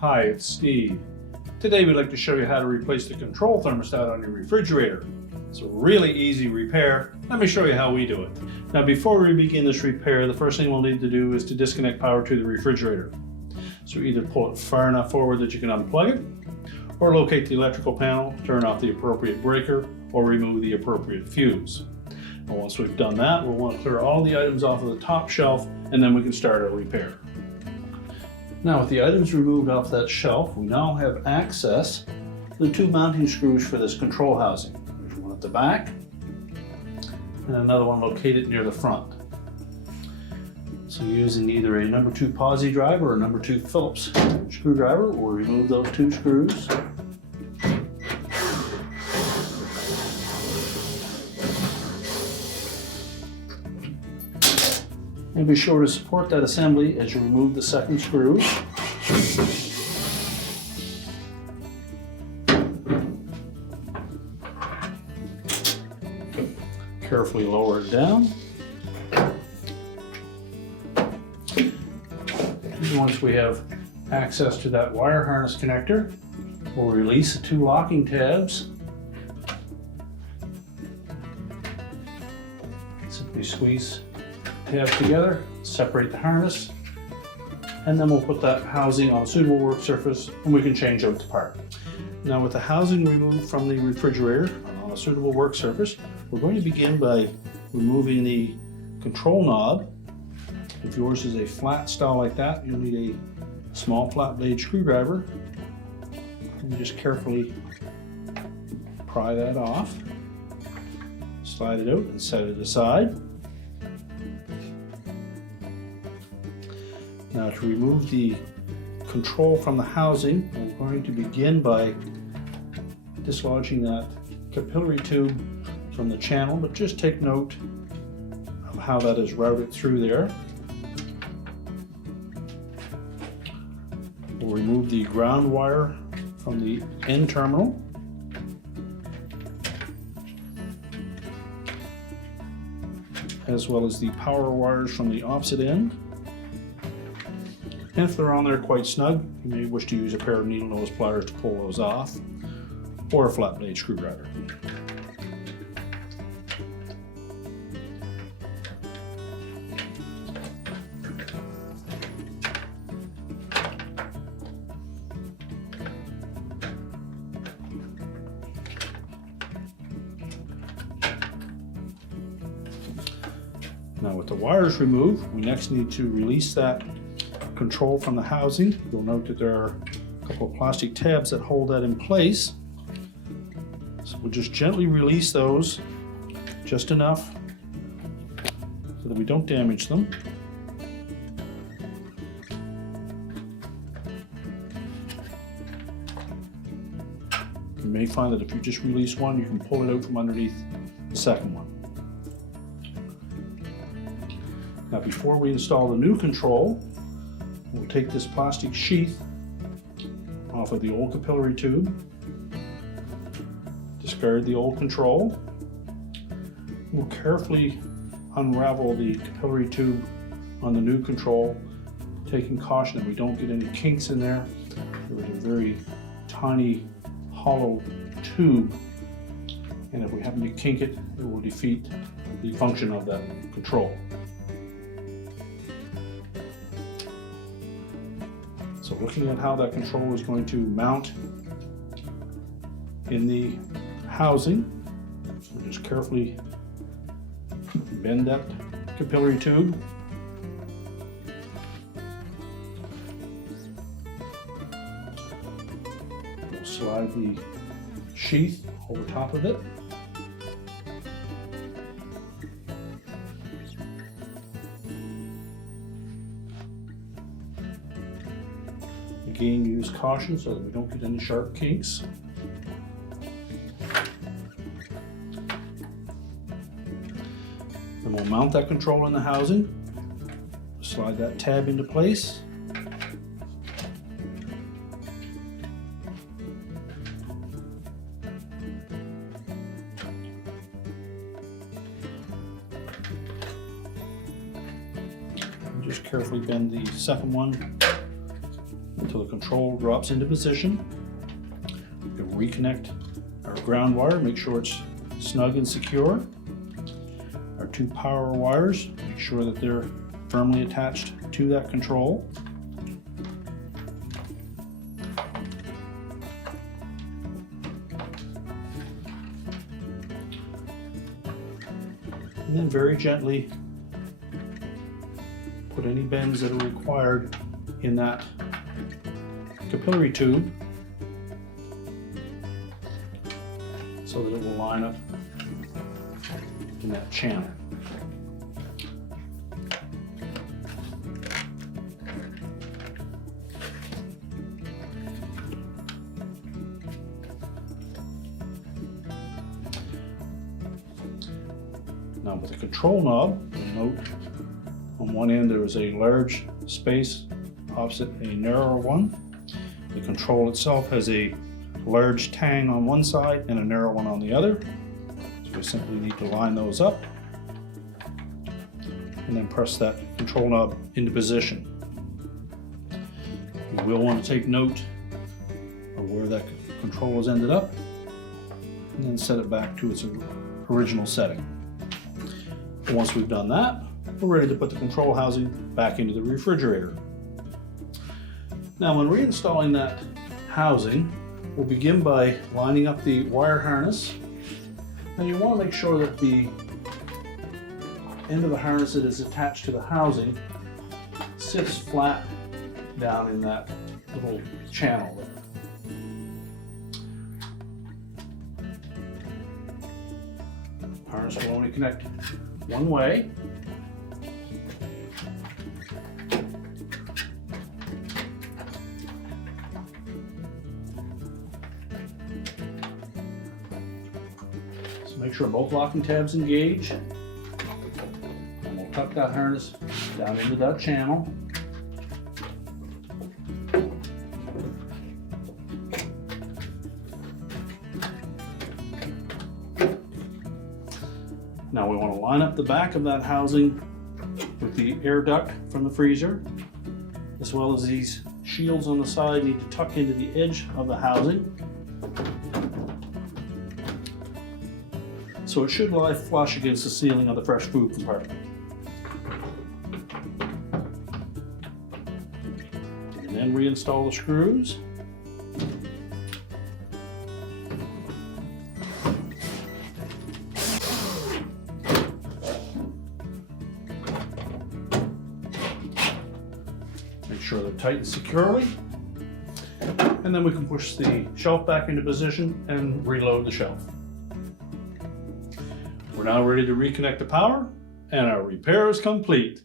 Hi, it's Steve. Today we'd like to show you how to replace the control thermostat on your refrigerator. It's a really easy repair. Let me show you how we do it. Now before we begin this repair, the first thing we'll need to do is to disconnect power to the refrigerator. So either pull it far enough forward that you can unplug it, or locate the electrical panel, turn off the appropriate breaker, or remove the appropriate fuse. And once we've done that, we'll want to clear all the items off of the top shelf, and then we can start our repair. Now with the items removed off that shelf, we now have access to the two mounting screws for this control housing. There's one at the back and another one located near the front. So using either a number 2 posi drive or a number 2 Phillips screwdriver, we'll remove those two screws. And be sure to support that assembly as you remove the second screw. Carefully lower it down. And once we have access to that wire harness connector, we'll release the two locking tabs. Simply squeeze tabs together, separate the harness, and then we'll put that housing on a suitable work surface and we can change out the part. Now with the housing removed from the refrigerator on a suitable work surface, we're going to begin by removing the control knob. If yours is a flat style like that, you'll need a small flat blade screwdriver, and just carefully pry that off, slide it out and set it aside. Now to remove the control from the housing, we're going to begin by dislodging that capillary tube from the channel, but just take note of how that is routed through there. We'll remove the ground wire from the end terminal. As well as the power wires from the opposite end. And if they're on there quite snug, you may wish to use a pair of needle nose pliers to pull those off, or a flat blade screwdriver. Now with the wires removed, we next need to release that control from the housing. You'll note that there are a couple of plastic tabs that hold that in place. So we'll just gently release those, just enough so that we don't damage them. You may find that if you just release one, you can pull it out from underneath the second one. Now before we install the new control, we'll take this plastic sheath off of the old capillary tube, discard the old control. We'll carefully unravel the capillary tube on the new control, taking caution that we don't get any kinks in there. There is a very tiny hollow tube, and if we happen to kink it, it will defeat the function of that control. So looking at how that control is going to mount in the housing, so just carefully bend that capillary tube. We'll slide the sheath over top of it. Again, use caution so that we don't get any sharp kinks. Then we'll mount that control in the housing. Slide that tab into place. Just carefully bend the second one until the control drops into position. We can reconnect our ground wire, make sure it's snug and secure. Our 2 power wires, make sure that they're firmly attached to that control. And then very gently put any bends that are required in that capillary tube so that it will line up in that channel. Now with the control knob, you'll note on one end there is a large space opposite a narrower one. The control itself has a large tang on one side and a narrow one on the other. So we simply need to line those up and then press that control knob into position. You will want to take note of where that control has ended up and then set it back to its original setting. Once we've done that, we're ready to put the control housing back into the refrigerator. Now when reinstalling that housing, we'll begin by lining up the wire harness. And you want to make sure that the end of the harness that is attached to the housing sits flat down in that little channel there. Harness will only connect one way. So make sure both locking tabs engage. And we'll tuck that harness down into that channel. Now we want to line up the back of that housing with the air duct from the freezer, as well as these shields on the side need to tuck into the edge of the housing. So it should lie flush against the ceiling of the fresh food compartment. And then reinstall the screws. Make sure they're tightened securely, and then we can push the shelf back into position and reload the shelf. We're now ready to reconnect the power, and our repair is complete.